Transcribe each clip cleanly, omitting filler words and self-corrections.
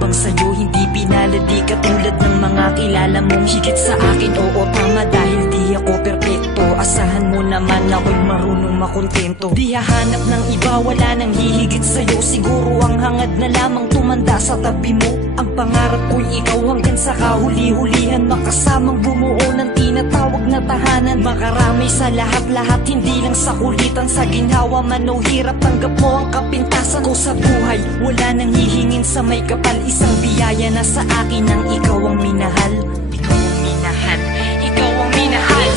bang sa'yo hindi pinalad? Di katulad ng mga kilala mong higit sa akin. Oo tama, dahil di ako perpekto. Asahan mo naman ako'y marunong makontento. Di hahanap ng iba, wala nang hihigit sa'yo. Siguro ang hangad na lamang tumanda sa tabi mo. Ang pangarap ko'y ikaw hanggang sa kahuli-hulihan, makasamang bumuo ng tinatawag na tahanan. Makarami sa lahat-lahat, hindi lang sa kulitan. Sa ginhawa man o hirap, tanggap mo ang kapintasan ko sa buhay. Wala nang hihingin sa may kapal, isang biyaya na sa akin ang ikaw ang minahal. Ikaw ang minahal, ikaw ang minahal.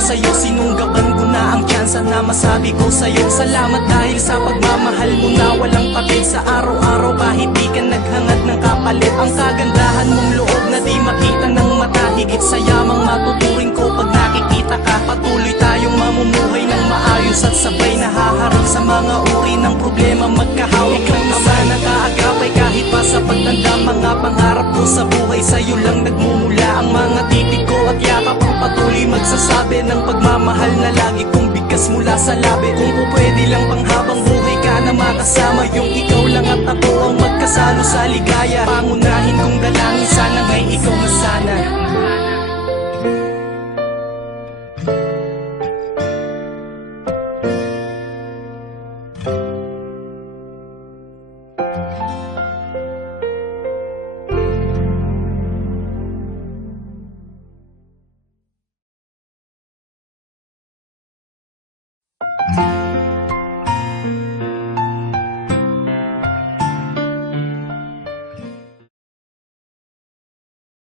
Sa'yo, sinunggaban ko na ang tsansa na masabi ko sa'yo salamat dahil sa pagmamahal mo na walang patid sa araw-araw. Kahit di ka naghangad ng kapalit, ang kagandahan mong loob na di makita ng mata. Higit sa yamang matuturing ko pag nakikita ka. Patuloy tayong mamumuhay ng maayos at sabay nahaharap sa mga uri ng problema. Magkahawak ng ama na kaagapay kahit pa sa pagtanda. Mga pangarap ko sa buhay sa'yo lang nagmumula. Ang mga titig ko at yakap ang patuloy magsasabi ng pagmamahal na lagi kong bigkas mula sa labi. Kung pwede lang pang habang buhay ka na makasama, yung ikaw lang at ako ang magkasalo sa ligaya. Pangunahin